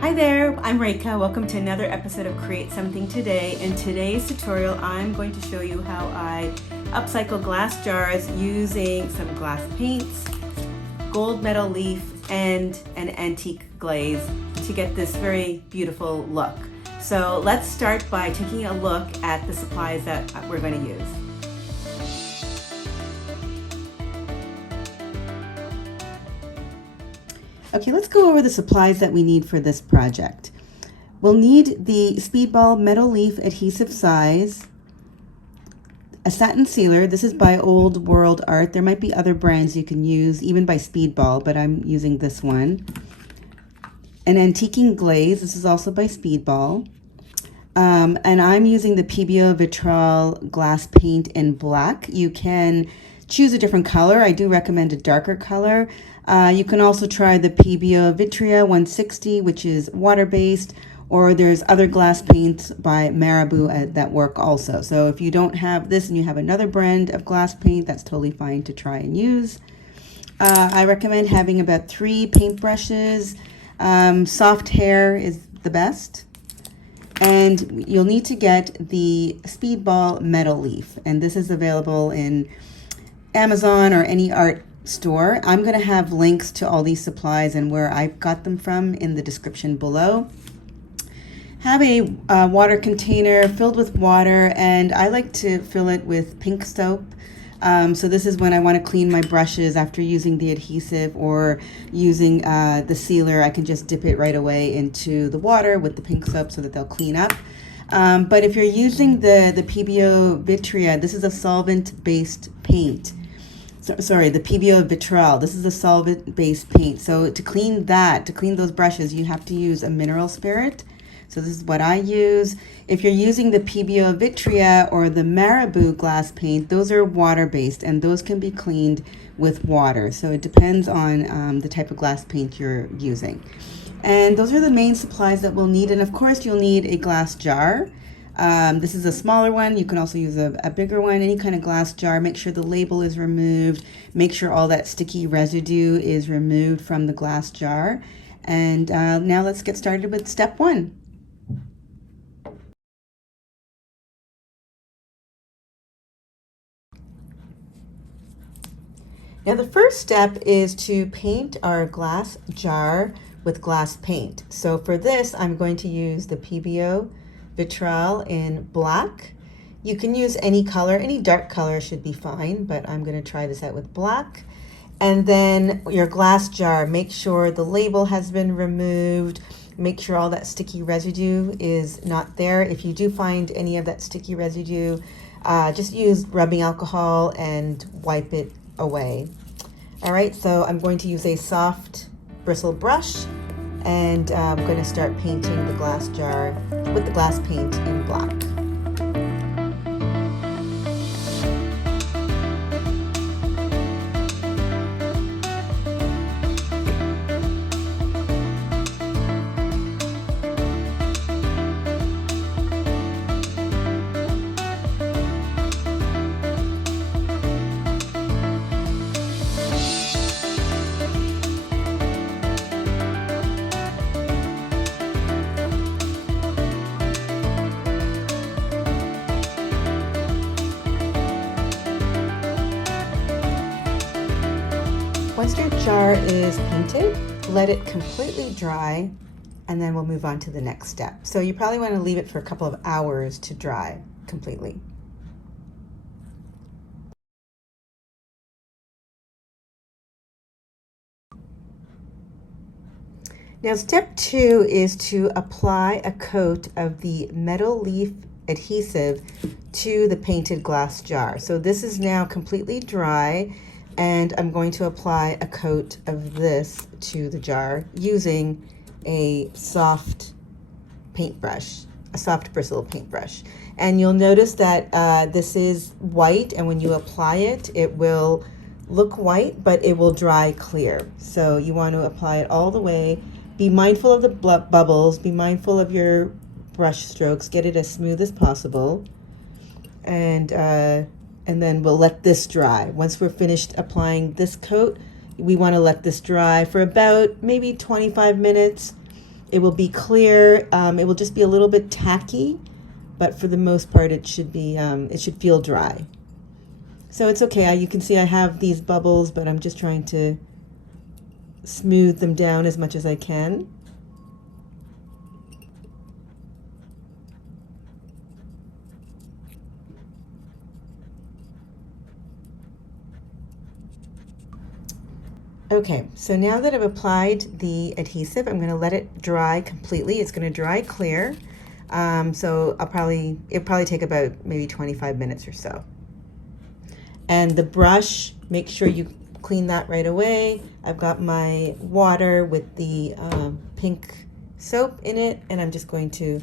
Hi there, I'm Reika. Welcome to another episode of Create Something Today. In today's tutorial, I'm going to show you how I upcycle glass jars using some glass paints, gold metal leaf, and an antique glaze to get this very beautiful look. So let's start by taking a look at the supplies that we're going to use. Okay, let's go over the supplies that we need for this project. We'll need the Speedball metal leaf adhesive size, a satin sealer. This is by Old World Art. There might be other brands you can use, even by Speedball, but I'm using this one. An antiquing glaze. This is also by Speedball. And I'm using the Pebeo Vitrail Glass Paint in black. You can choose a different color. I do recommend a darker color. You can also try the Pebeo Vitrea 160, which is water-based, or there's other glass paints by Marabu that work also. So if you don't have this and you have another brand of glass paint, that's totally fine to try and use. I recommend having about 3 paintbrushes. Soft hair is the best. And you'll need to get the Speedball metal leaf, and this is available in Amazon or any art store. I'm going to have links to all these supplies and where I got them from in the description below. Have a water container filled with water, and I like to fill it with pink soap. So this is when I want to clean my brushes after using the adhesive or using the sealer. I can just dip it right away into the water with the pink soap so that they'll clean up. But if you're using the Pebeo Vitrea, this is a solvent-based paint. Sorry, the Pebeo Vitrail. This is a solvent-based paint. So to clean those brushes, you have to use a mineral spirit. So this is what I use. If you're using the Pebeo Vitrea or the Marabu Glass Paint, those are water-based, and those can be cleaned with water. So it depends on the type of glass paint you're using. And those are the main supplies that we'll need. And of course, you'll need a glass jar. This is a smaller one. You can also use a bigger one, any kind of glass jar. Make sure the label is removed. Make sure all that sticky residue is removed from the glass jar. And now let's get started with step 1. Now the first step is to paint our glass jar with glass paint. So for this, I'm going to use the Pebeo Vitrail in black. You can use any color, any dark color should be fine, but I'm going to try this out with black. And then your glass jar, make sure the label has been removed. Make sure all that sticky residue is not there. If you do find any of that sticky residue, just use rubbing alcohol and wipe it away. All right, so I'm going to use a soft bristle brush, and I'm going to start painting the glass jar with the glass paint in black. Once your jar is painted, let it completely dry, and then we'll move on to the next step. So you probably want to leave it for a couple of hours to dry completely. Now step 2 is to apply a coat of the metal leaf adhesive to the painted glass jar. So this is now completely dry, and I'm going to apply a coat of this to the jar using a soft paintbrush, a soft bristle paintbrush. And you'll notice that this is white, and when you apply it, it will look white, but it will dry clear. So you want to apply it all the way. Be mindful of the bubbles, be mindful of your brush strokes, get it as smooth as possible. And then we'll let this dry. Once we're finished applying this coat, we want to let this dry for about maybe 25 minutes. It will be clear. It will just be a little bit tacky, but for the most part, it should be. It should feel dry. So it's okay. You can see I have these bubbles, but I'm just trying to smooth them down as much as I can. Okay, so now that I've applied the adhesive, I'm going to let it dry completely. It's going to dry clear. So it'll probably take about maybe 25 minutes or so. And the brush, make sure you clean that right away. I've got my water with the pink soap in it, and I'm just going to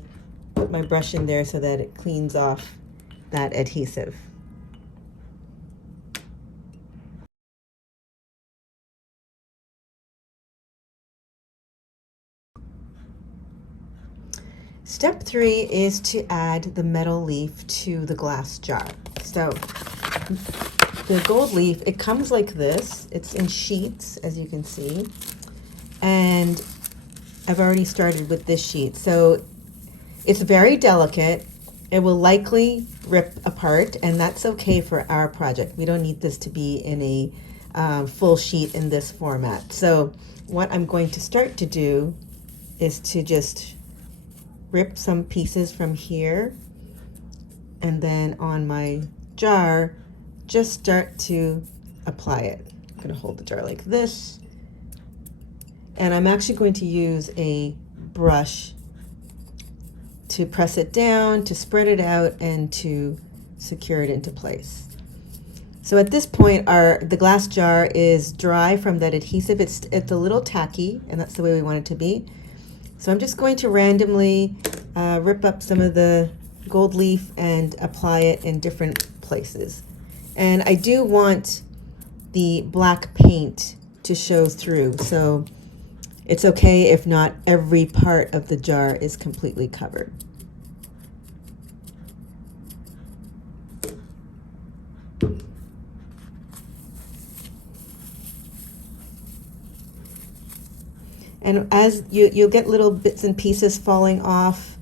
put my brush in there so that it cleans off that adhesive. Step 3 is to add the metal leaf to the glass jar. So the gold leaf, it comes like this. It's in sheets, as you can see. And I've already started with this sheet. So it's very delicate. It will likely rip apart, and that's okay for our project. We don't need this to be in a full sheet in this format. So what I'm going to start to do is to just rip some pieces from here, and then on my jar, just start to apply it. I'm going to hold the jar like this, and I'm actually going to use a brush to press it down, to spread it out, and to secure it into place. So at this point, the glass jar is dry from that adhesive. It's a little tacky, and that's the way we want it to be. So I'm just going to randomly rip up some of the gold leaf and apply it in different places. And I do want the black paint to show through, so it's okay if not every part of the jar is completely covered. And as you'll get little bits and pieces falling off,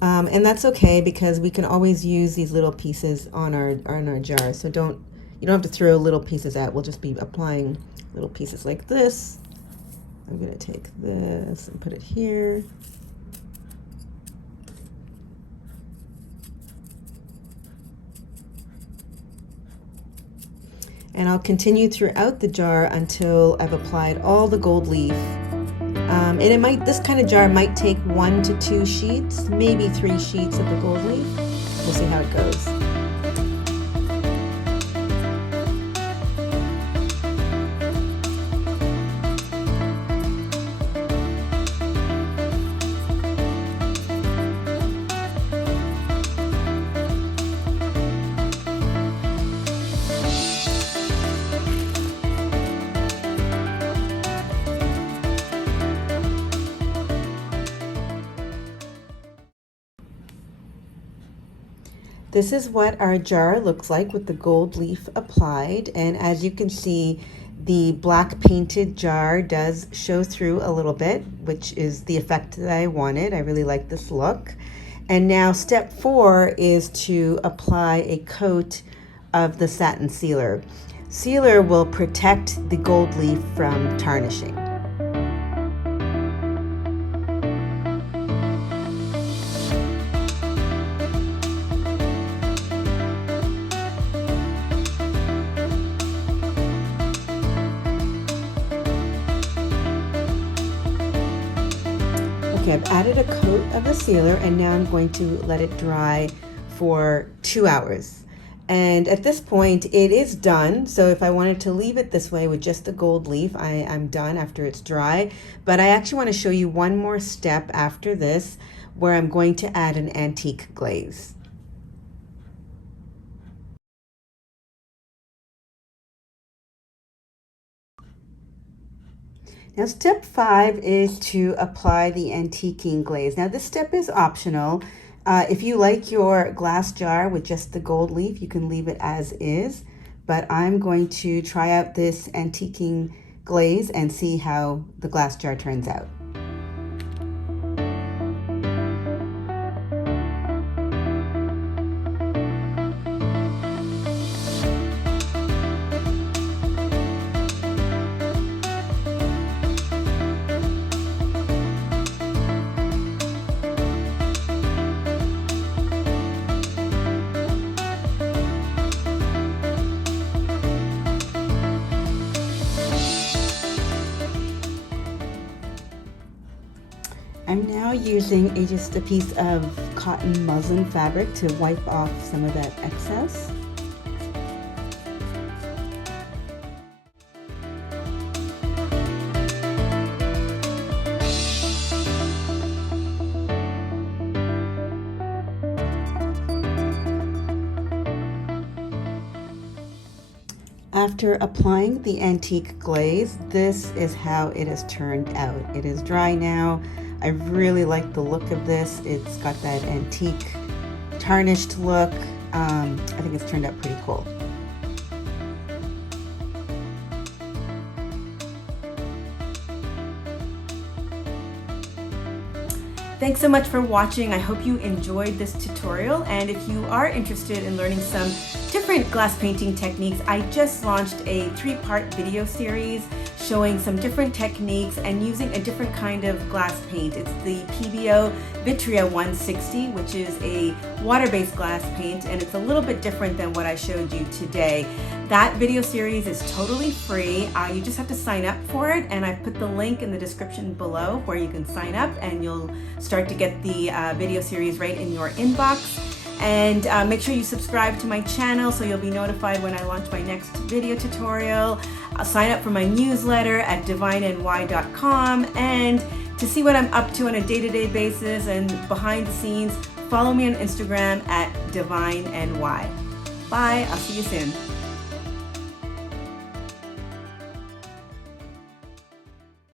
and that's okay because we can always use these little pieces on our jar. So you don't have to throw little pieces out. We'll just be applying little pieces like this. I'm going to take this and put it here. And I'll continue throughout the jar until I've applied all the gold leaf. And this kind of jar might take 1 to 2 sheets, maybe 3 sheets of the gold leaf. We'll see how it goes. This is what our jar looks like with the gold leaf applied, and as you can see, the black painted jar does show through a little bit, which is the effect that I wanted. I really like this look. And now step 4 is to apply a coat of the satin sealer. Sealer will protect the gold leaf from tarnishing. Okay, I've added a coat of the sealer, and now I'm going to let it dry for 2 hours. And at this point, it is done. So if I wanted to leave it this way with just the gold leaf, I'm done after it's dry. But I actually want to show you one more step after this, where I'm going to add an antique glaze. Now step 5 is to apply the antiquing glaze. Now this step is optional. If you like your glass jar with just the gold leaf, you can leave it as is, but I'm going to try out this antiquing glaze and see how the glass jar turns out. I'm now using just a piece of cotton muslin fabric to wipe off some of that excess. After applying the antique glaze, this is how it has turned out. It is dry now. I really like the look of this. It's got that antique tarnished look. I think it's turned out pretty cool. Thanks so much for watching. I hope you enjoyed this tutorial, and if you are interested in learning some different glass painting techniques, I just launched a 3-part video series showing some different techniques and using a different kind of glass paint. It's the Pebeo Vitrea 160, which is a water-based glass paint, and it's a little bit different than what I showed you today. That video series is totally free. You just have to sign up for it, and I put the link in the description below where you can sign up, and you'll start to get the video series right in your inbox. And make sure you subscribe to my channel so you'll be notified when I launch my next video tutorial. Sign up for my newsletter at divineny.com, and to see what I'm up to on a day-to-day basis and behind the scenes, follow me on Instagram at divineny. Bye, I'll see you soon.